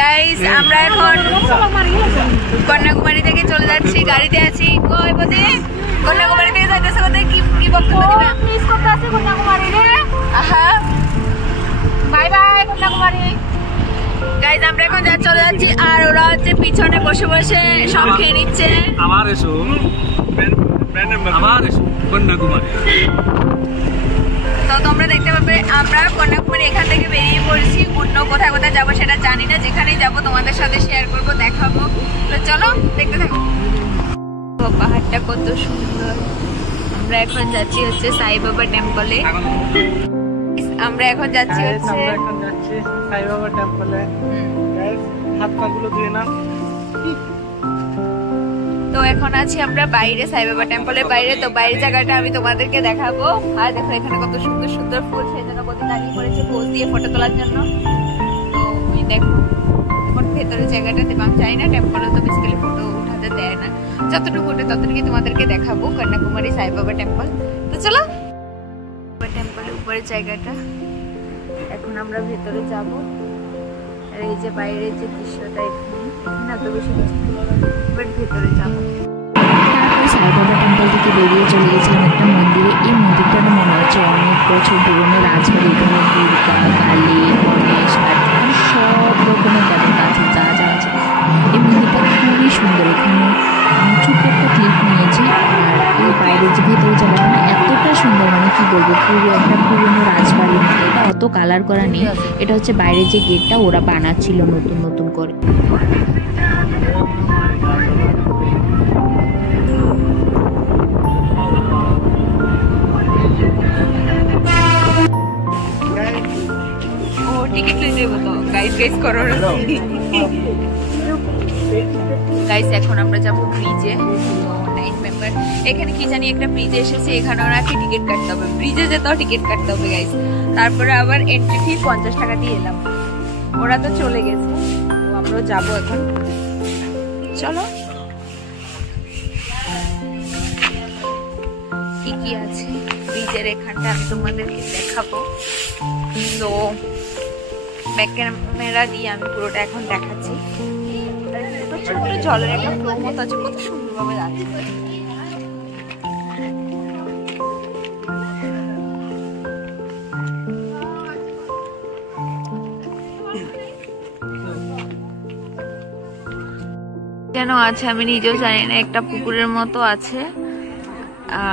Guys আমরা এখন কন্যাকুমারী থেকে চলে যাচ্ছি, গাড়িতে আছি। কই বদি কন্যাকুমারী থেকে যাইতেছে, কোথায় কি বক্তব্য দিবে? মিস করতে আছি কন্যাকুমারী রে। আহা বাই বাই কন্যাকুমারী। গাইস আমরা এখন চলে যাচ্ছি, আর ওরা হচ্ছে পিছনে বসে বসে সব খেয়ে নিচ্ছে। আবার এসো কন্যাকুমারী। তো তোমরা দেখতে পাবে আমরা কন্যাকুমারী এখান থেকে বেরিয়ে পড়েছি। অন্য কোথায় কোথায় যাবো সেটা জানি না, যেখানেই যাবো তোমাদের সাথে শেয়ার করবো, দেখাবো। তো চলো দেখতে থাকো। পাহাড়টা কত সুন্দর। আমরা এখন যাচ্ছি হচ্ছে সাই বাবা টেম্পলে। আমরা এখন যাচ্ছি হচ্ছে সাই বাবা টেম্পলে। হাত পা গুলো ধুয়ে নাও। তো এখন আছি আমরা বাইরে, সাই বাবা টেম্পলের বাইরে। তো বাইরের জায়গাটা আমি তোমাদেরকে দেখাবো। আর দেখো এখানে কত সুন্দর সুন্দর ফুল, সেই জন্য কত দাঁড়িয়ে পড়েছে পোজ দিয়ে ফটো তোলার জন্য। তো আমি দেখো এখন ভেতরের জায়গাটা দেবো। আমি চাই না, টেম্পলে তো বেসিক্যালি ফটো উঠাতে দেয় না, যতটুকু ওঠে ততটুকু তোমাদেরকে দেখাবো কন্যাকুমারী সাই বাবা টেম্পল। তো চলো টেম্পলের উপরের জায়গাটা। এখন আমরা ভেতরে যাবো। আর এই যে বাইরের যে দৃশ্যটা, এখানে এত বেশি কিছু, বাট ভেতরে যাবো। তারপর সাই বাবা টেম্পল থেকে বেরিয়ে চলে গেছিলাম একটা মন্দিরে। এই মন্দিরটা মনে হচ্ছে অনেক বছর পুরোনো রাজবাড়ি। এখানে দুর্গা, কালী, গণেশ, কার্তিক সব রকমের দেবতা আছে, যা যা আছে। এই মন্দিরটা খুবই সুন্দর। এখানে আমি ছোট্ট একটা ক্লিপ নিয়েছি। আর এই বাইরে যে ভেতরে যাওয়াটা না এতটা সুন্দর, মানে কি বলবো, পুরো একটা পুরোনো রাজবাড়ির মতো। এটা অত কালার করা নেই, এটা হচ্ছে বাইরের যে গেটটা ওরা বানাচ্ছিল নতুন নতুন করে। টিকিট নিয়ে দেবো তো গাইস, গাইস করো গাইস। এখন আমরা যাবো ব্রিজে। তো 9 মেম্বার এখানে কি জানি একটা ব্রিজে এসেছে, এখানে নাকি টিকিট কাটতে হবে। ব্রিজে যেতেও টিকিট কাটতে হবে গাইস। তারপরে আবার এন্ট্রি ফি 50 টাকা দিয়ে এলাম। ওরা তো চলে গেছে, তো আমরাও যাবো এখন। চলো কি কি আছে ব্রিজের এখানটা আমি তোমাদেরকে দেখাবো। তো ব্যাক ক্যামেরা দিয়ে আমি পুরোটা এখন দেখাচ্ছি। ছোট্ট জলের একটা ফ্লো মতো আছে, কত সুন্দরভাবে যাচ্ছে। কেন আছে আমি নিজেও জানি না, একটা পুকুরের মতো আছে।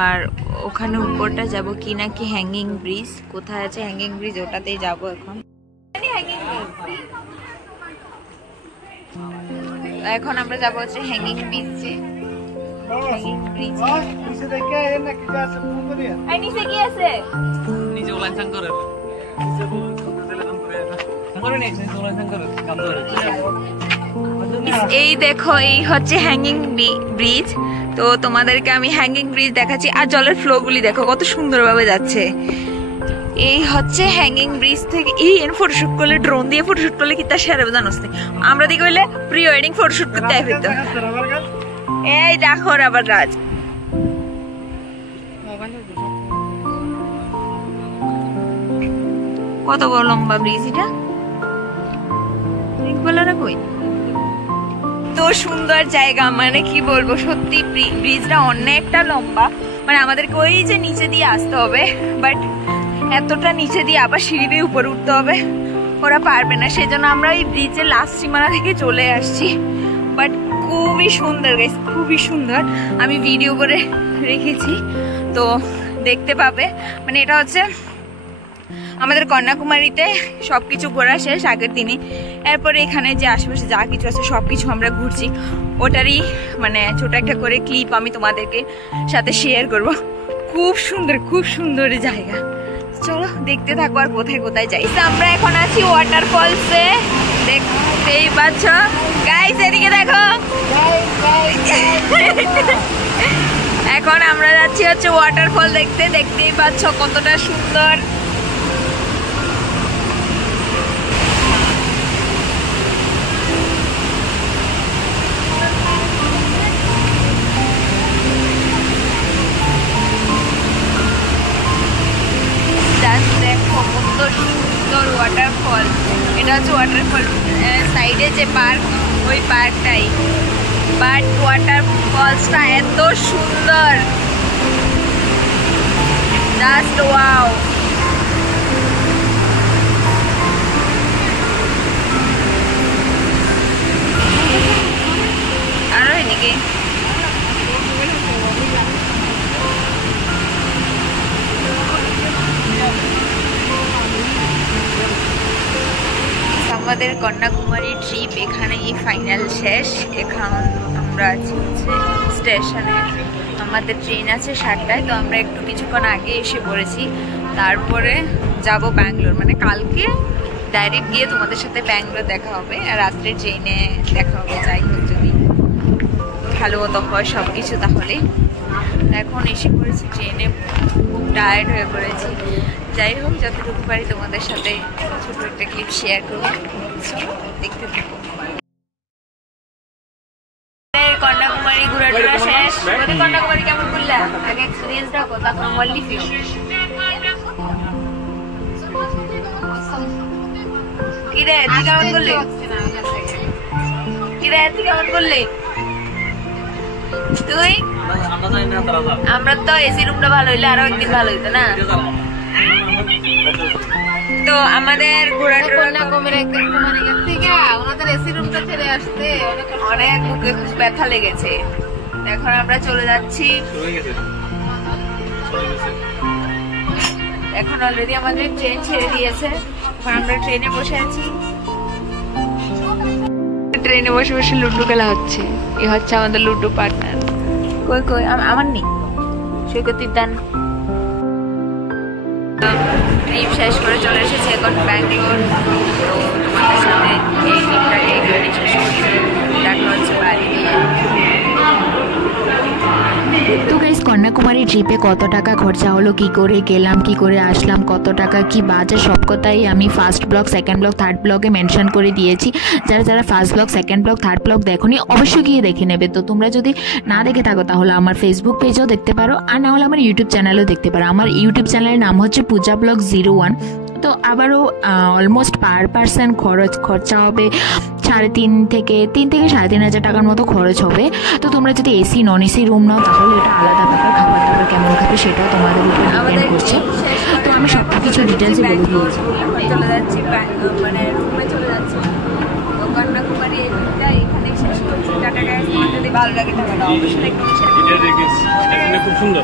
আর ওখানে উপরটা যাব কি না কি হ্যাঙ্গিং ব্রিজ, কোথায় আছে হ্যাঙ্গিং ব্রিজ, ওটাতেই যাব এখন। এখন আমরা যাবো হচ্ছে হ্যাঙ্গিং ব্রিজে। হ্যাঙ্গিং ব্রিজ নিচে কি আছে? নিচে ওলান শঙ্করের এই দেখো, এই হচ্ছে হ্যাঙ্গিং ব্রিজ। তো তোমাদেরকে আমি হ্যাঙ্গিং ব্রিজ দেখাচ্ছি। আর জলের ফ্লো গুলি দেখো কত সুন্দরভাবে যাচ্ছে। এই হচ্ছে হ্যাঙ্গিং ব্রিজ থেকে এই ফটোশুট করলে, ড্রোন দিয়ে ফটোশুট করলে কি তা সেরা জানোস। আমরা দিকে হইলে প্রি ওয়েডিং ফটোশুট করতে আইতো। এই দেখো রাবার গাছ, কত বড় লম্বা ব্রিজ এটা। কই তো সুন্দর জায়গা, মানে কি বলবো, সত্যি ব্রিজটা অনেকটা লম্বা। মানে আমাদেরকে ওই যে নিচে দিয়ে আসতে হবে, বাট এতটা নিচে দিয়ে আবার সিঁড়ি দিয়ে উপরে উঠতে হবে, ওরা পারবে না। সেজন্য আমরা এই ব্রিজের লাস্ট সীমানা থেকে চলে আসছি। বাট খুবই সুন্দর গাইস, খুবই সুন্দর। আমি ভিডিও করে রেখেছি, তো দেখতে পাবে। মানে এটা হচ্ছে আমাদের কন্যাকুমারীতে সবকিছু ঘোরা শেষ আগের দিনে। এরপরে এখানে যে আশেপাশে যা কিছু আছে সবকিছু আমরা ঘুরছি, ওটারই মানে ছোট একটা করে ক্লিপ আমি তোমাদেরকে সাথে শেয়ার করব। খুব সুন্দর, খুব সুন্দর জায়গা। চলো দেখতে থাকো আর কোথায় কোথায় যাই। আমরা এখন আছি ওয়াটারফলসে, দেখতেই পাচ্ছ গাইস, এদিকে দেখো। এখন আমরা যাচ্ছি হচ্ছে ওয়াটারফল দেখতে, দেখতেই পাচ্ছ কতটা সুন্দর। দেখো কত সুন্দর ওয়াটারফল। এটা হচ্ছে ওয়াটারফল সাইডে যে পার্ক, ওই পার্কটাই। বাট ওয়াটার ফলসটা এত সুন্দর, জাস্ট ওয়াও। আরো এদিকে আমাদের কন্যাকুমারী ট্রিপ এখানেই ফাইনাল শেষ। এখন আমরা আছি হচ্ছে স্টেশনে, আমাদের ট্রেন আছে 7টায়, তো আমরা একটু কিছুক্ষণ আগে এসে পড়েছি। তারপরে যাব ব্যাঙ্গালোর, মানে কালকে ডাইরেক্ট গিয়ে তোমাদের সাথে ব্যাঙ্গালোর দেখা হবে, আর রাত্রে ট্রেনে দেখা হবে। যাই হোক, যদি ভালো মতো হয় সব কিছু, তাহলে এখন এসে পড়েছি ট্রেনে, খুব টায়ার্ড হয়ে পড়েছি। যাই হোক, যতটুকু পারি তোমাদের সাথে ছোট একটা ক্লিপ শেয়ার করবো, দেখতে থাকো। কন্যাকুমারী ঘোরা টোরা শেষ। কন্যাকুমারী কেমন ঘুরলা? আগে এক্সপিরিয়েন্স রাখো, তারপর আমার লিখিও। কিরে তুই কেমন করলি? কিরে তুই কেমন করলি? তুই? আমরা তো এসি রুমটা ভালো হইলে আরো একদিন ভালো হইতো না? তো আমাদের অনেক বুকে খুব ব্যথা লেগেছে। এখন আমরা চলে যাচ্ছি, এখন অলরেডি আমাদের ট্রেন ছেড়ে দিয়েছে। এখন আমরা ট্রেনে বসে আছি, ট্রেনে বসে বসে লুডো খেলা হচ্ছে। এ হচ্ছে আমাদের লুডো পার্টনার। কই কই আমার নেই, সৈকতির দান। ট্রিপ শেষ করে চলে এসেছি এখন ব্যাঙ্গালোর। তো তোমাদের সাথে এই ট্রিপটাকে এখানে শেষ করছি, দেখা হচ্ছে বাড়ি দিয়ে। তো গাইস, কন্যাকুমারী ট্রিপে কত টাকা খরচা হলো, কি করে গেলাম, কি করে আসলাম, কত টাকা কি বাজে, সব কথাই আমি first blog, second blog, third ব্লগে মেনশন করে দিয়েছি। যারা যারা first blog, second blog, third blog দেখোনি অবশ্যই গিয়ে দেখে নেবে। তো তোমরা যদি না দেখে থাকো তাহলে আমার ফেসবুক পেজেও দেখতে পারো, আর না হলে আমার ইউটিউব চ্যানেলেও দেখতে পারো। আমার ইউটিউব চ্যানেলের নাম হচ্ছে পূজা ব্লগ 01। তো আবারও অলমোস্ট পার পার্সন খরচা হবে 3.5 থেকে 3,500 টাকার মতো খরচ হবে। তো তোমরা যদি এসি নন এসি রুম নাও তাহলে এটা আলাদা ব্যাপার, খাবার দাবার কেমন খাবে সেটাও তোমাদের উপর ডিপেন্ড করছে। তো আমি সব কিছু ডিটেলসে বলে দিয়েছি। চলে যাচ্ছি মানে রুমে চলে যাচ্ছি। তো কন্যাকুমারী এখানে শেষ করছি। টাটা গাইস, যদি ভালো লাগে তাহলে অবশ্যই একটু শেয়ার করবেন। খুব সুন্দর।